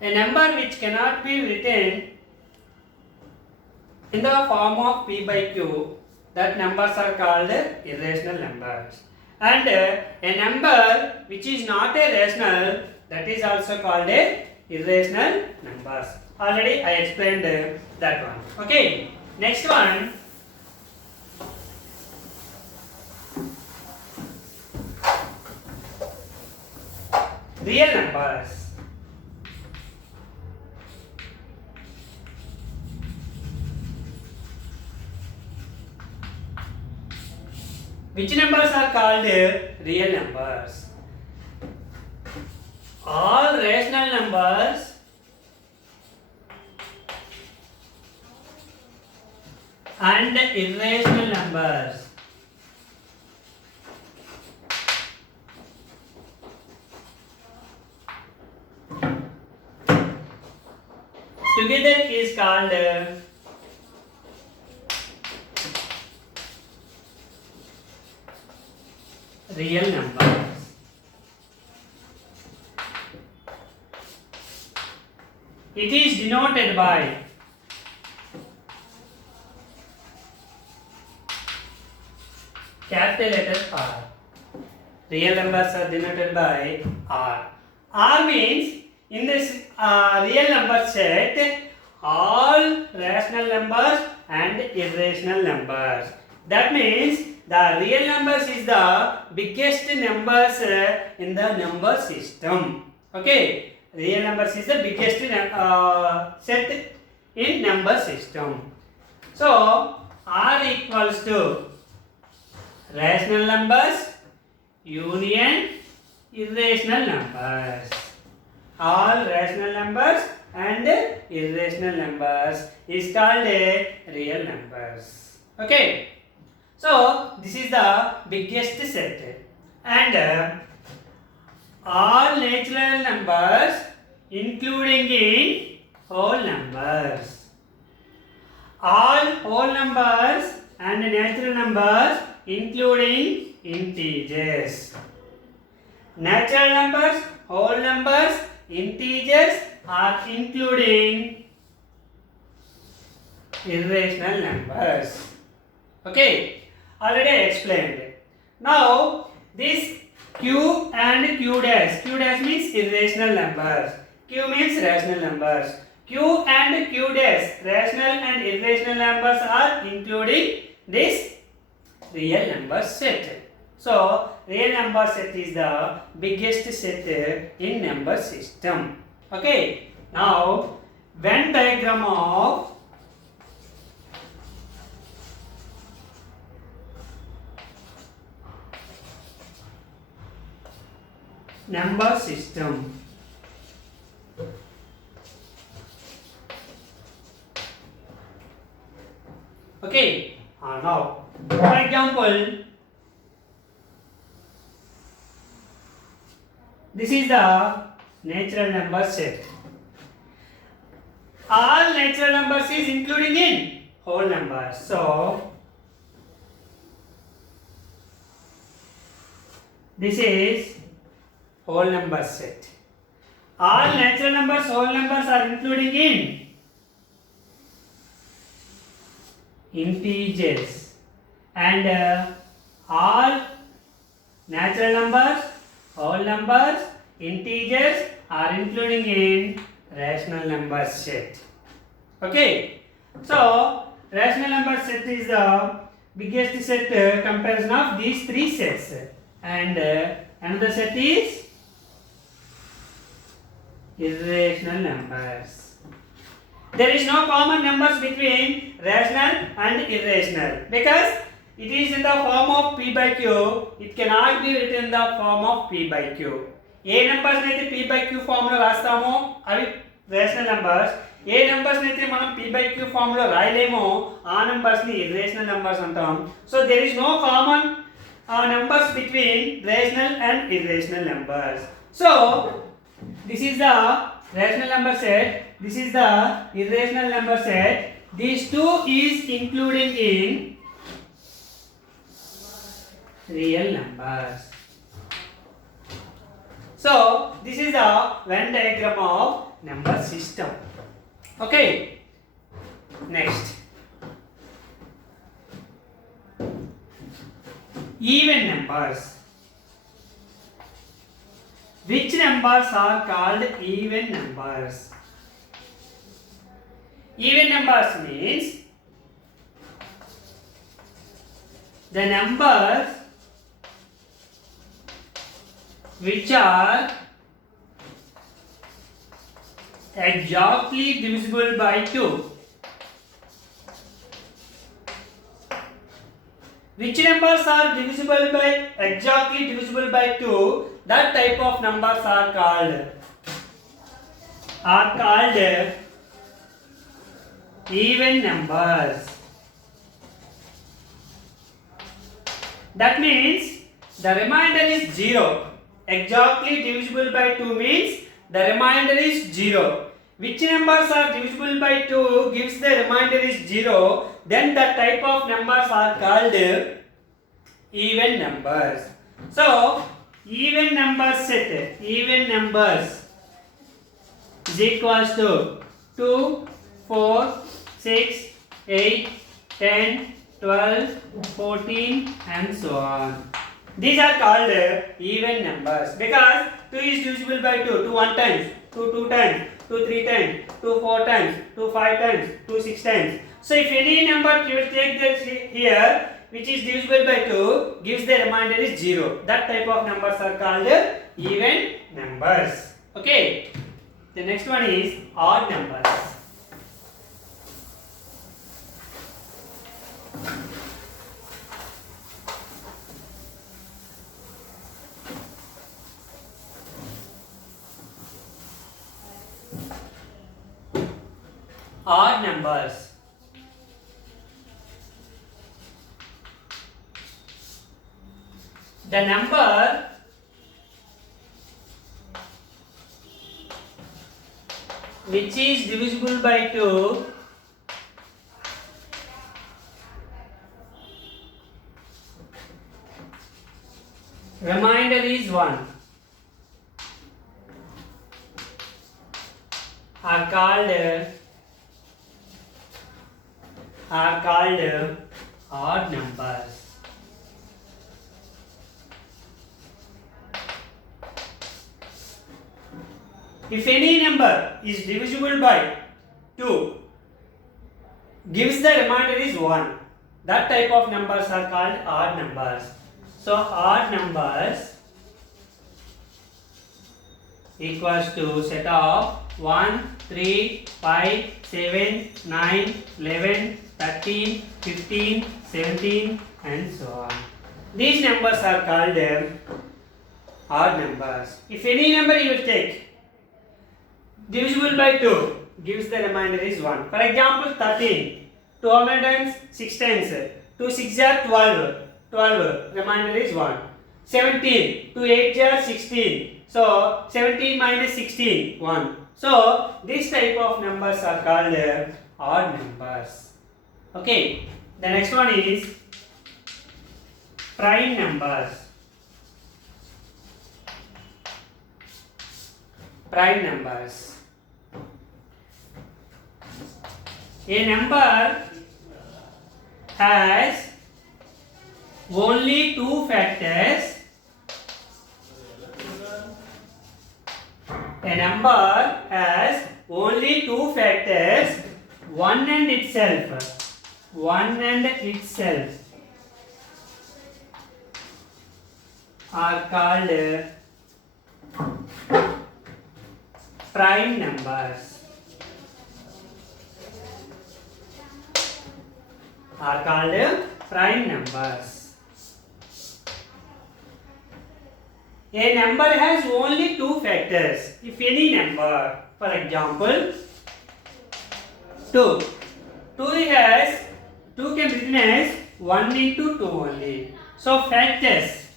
A number which cannot be written in the form of p by q, that numbers are called irrational numbers. And a number which is not a rational, that is also called a irrational numbers. Already I explained that one. Okay. Next one. Real numbers. Which numbers are called real numbers? All rational numbers and irrational numbers together is called real numbers. It is denoted by capital letter R. Real numbers are denoted by R. R means in this real number set, all rational numbers and irrational numbers. That means the real numbers is the biggest numbers in the number system. Okay, real numbers is the biggest set in number system. So R equals to rational numbers union irrational numbers. All rational numbers and irrational numbers is called a real numbers. Okay. So this is the biggest set, and all natural numbers including in whole numbers. All whole numbers and natural numbers including integers. Natural numbers, whole numbers, integers are including irrational numbers. Okay, already I explained. Now this q and q dash means irrational numbers, q means rational numbers. Q and q dash, rational and irrational numbers, are including this real number set. So real number set is the biggest set in number system. Okay, now Venn diagram of number system. Okay, now for example, this is the natural number set. All natural numbers is including in whole numbers. So this is whole number set. All natural numbers, whole numbers are including in integers, and all natural numbers, whole numbers, integers are including in rational number set. Okay, so rational number set is the biggest set comparison of these three sets, and another set is irrational numbers. There is no common numbers between rational and irrational because it is in the form of p by q. It cannot be written in the form of p by q. A numbers అయితే p by q form లో రాస్తామో అవి rational numbers. ఏ numbers అయితే మనం p by q form లో రాయలేమో ఆ numbers ని irrational numbers అంటాం. So there is no common numbers between rational and irrational numbers. So this is the rational number set, this is the irrational number set. These two is including in real numbers. So this is a Venn diagram of number system. Okay. Next, even numbers. Which numbers are called even numbers? Even numbers means the numbers which are exactly divisible by 2. Which numbers are divisible by exactly divisible by 2? That type of numbers are called even numbers. That means the remainder is 0. Exactly divisible by 2 means the remainder is 0. Which numbers are divisible by 2 gives the remainder is 0, then that type of numbers are called even numbers. So, even numbers set, even numbers is equals to 2, 4, 6, 8, 10, 12, 14 and so on. These are called even numbers because 2 is divisible by 2. 2 1 times, 2 2 times, 2 3 times, 2 4 times, 2 5 times, 2 6 times. So if any number you take this here which is divisible by 2 gives the remainder is 0. That type of numbers are called even numbers. Okay. The next one is odd numbers. Odd numbers. The number which is divisible by 2 remainder is 1 are called odd numbers. If any number is divisible by 2 gives the remainder is 1, that type of numbers are called odd numbers. So odd numbers equals to set of 1, 3, 5, 7, 9, 11, 13, 15, 17 and so on. These numbers are called odd numbers. If any number you will take divisible by 2 gives the remainder is 1. For example 13, 2 how many times? 6 times. 2 6 are 12, 12 remainder is 1. 17, 2 8 are 16. So 17 minus 16, 1. So this type of numbers are called odd numbers. Okay. The next one is prime numbers. Prime numbers. A number has only 2 factors. A number has only 2 factors, 1 and itself. 1 and itself are called prime numbers. Are called prime numbers. A number has only 2 factors. If any number, for example, 2. 2 can be written as 1 into 2 only. So factors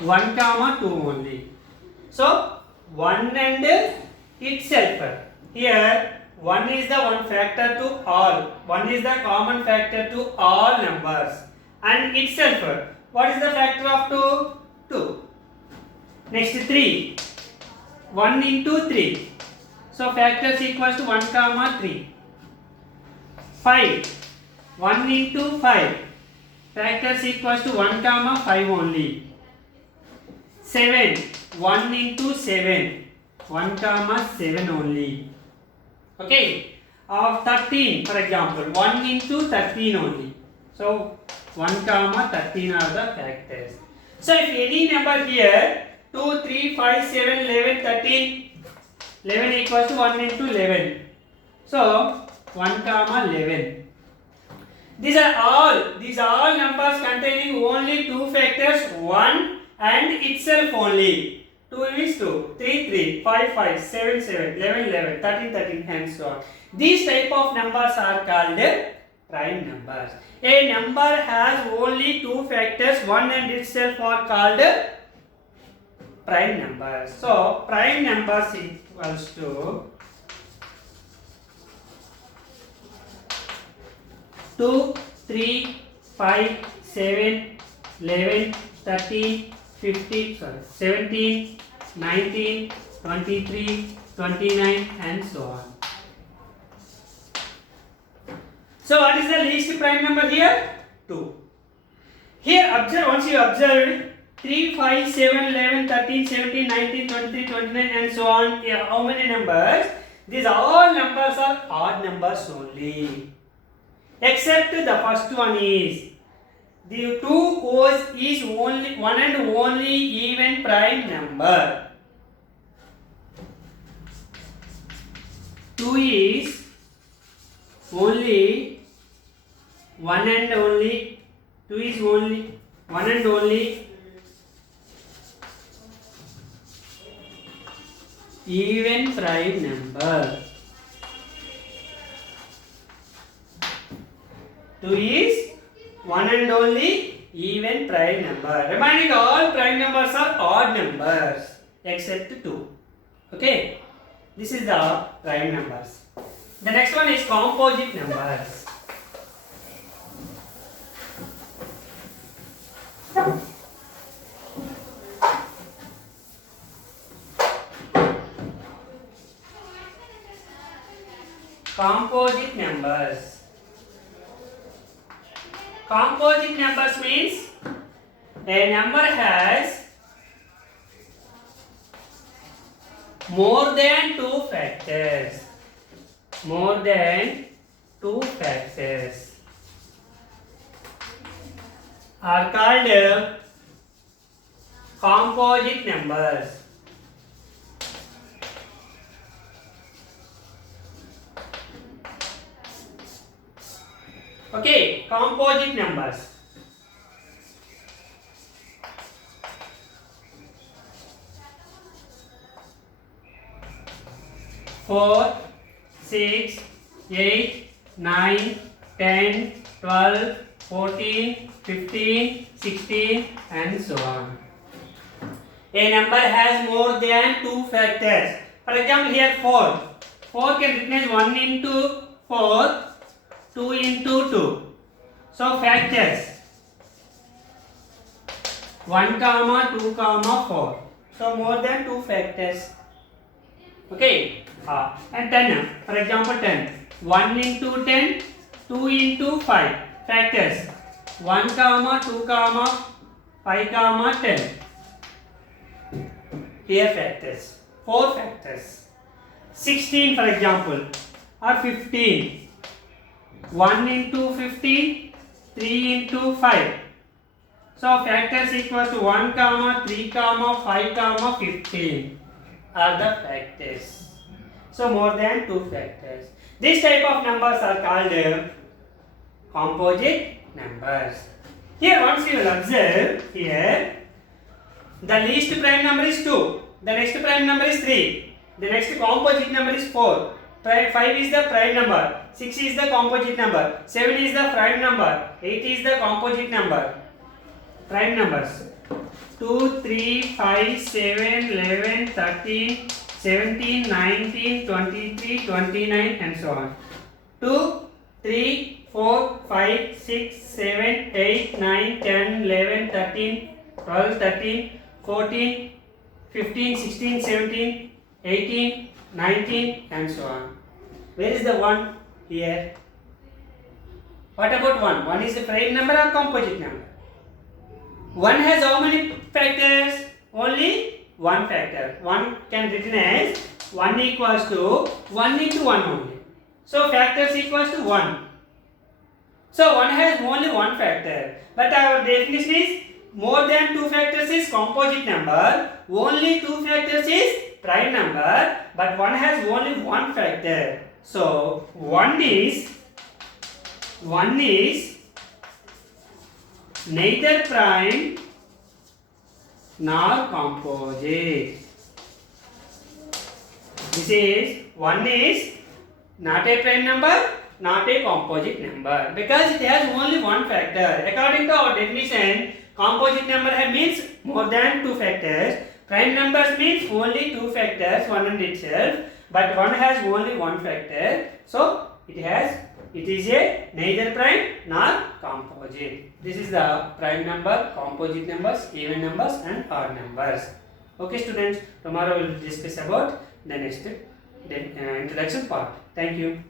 1 comma 2 only. So 1 and itself. Here 1 is the one factor to all. 1 is the common factor to all numbers. And itself, what is the factor of 2? 2. Next 3. 1 into 3. So factors equals to 1 comma 3. 5. 1 into 5. Factors equals to 1 comma 5 only. 7. 1 into 7. 1 comma 7 only. Okay. Of 13, for example, 1 into 13 only. So 1 comma 13 are the factors. So if any number here 2, 3, 5, 7, 11, 13, 11 equals to 1 into 11. So 1 comma 11. These are all numbers containing only two factors, 1 and itself only. 2 is 2, 3, 3, 5, 5, 7, 7, 11, 11, 13, 13 and so on. These type of numbers are called prime numbers. A number has only two factors, 1 and itself are called prime numbers. So prime numbers equals to 2, 3, 5, 7, 11, 13, 15, 17, 19, 23, 29 and so on. So what is the least prime number here? 2. Here observe, once you observe 3, 5, 7, 11, 13, 17, 19, 23, 29 and so on. Here, how many numbers? These all numbers are odd numbers only. Except the first one is the 2 is only one and only even prime number. 2 is only one and only 2 is only one and only even prime number. 2 is one and only even prime number. Remaining all prime numbers are odd numbers except 2. Okay, this is the prime numbers. The next one is composite numbers. Composite numbers. Composite numbers means a number has more than two factors. More than two factors are called composite numbers. Okay, composite numbers. 4, 6, 8, 9, 10, 12, 14, 15, 16 and so on. A number has more than two factors. For example, here 4. 4 can written as 1 into 4, 2 into 2. So factors 1 comma 2 comma 4. So more than two factors. Okay. And 10. For example 10. 1 into 10, 2 into 5. Factors 1 comma 2 comma 5 comma 10. Here factors. 4 factors. 16 for example, or 15. 1 into 15, 3 into 5. So factors equals to 1 comma 3 comma 5 comma 15 are the factors. So more than two factors. This type of numbers are called composite numbers. Here once you will observe here, the least prime number is 2. The next prime number is 3. The next composite number is 4. 5 is the prime number. 6 is the composite number. 7 is the prime number. 8 is the composite number. Prime numbers 2, 3, 5, 7, 11, 13, 17, 19, 23, 29 and so on. 2, 3, 4, 5, 6, 7, 8, 9, 10, 11, 13, 12, 13, 14, 15, 16, 17, 18, 19 and so on. Where is the 1 here? What about 1? 1 is the prime number or composite number? 1 has how many factors? Only 1 factor. 1 can written as 1 equals to 1 into 1 only. So factors equals to 1. So 1 has only 1 factor. But our definition is more than 2 factors is composite number. Only 2 factors is prime number. But 1 has only 1 factor. So 1 is neither prime nor composite. This is 1 is not a prime number, not a composite number, because it has only 1 factor. According to our definition, composite number means more than 2 factors. Prime numbers means only 2 factors, 1 and itself, but 1 has only 1 factor. So it is a neither prime nor composite. This is the prime number, composite numbers, even numbers and odd numbers. Okay students, tomorrow we will discuss about the next introduction part. Thank you.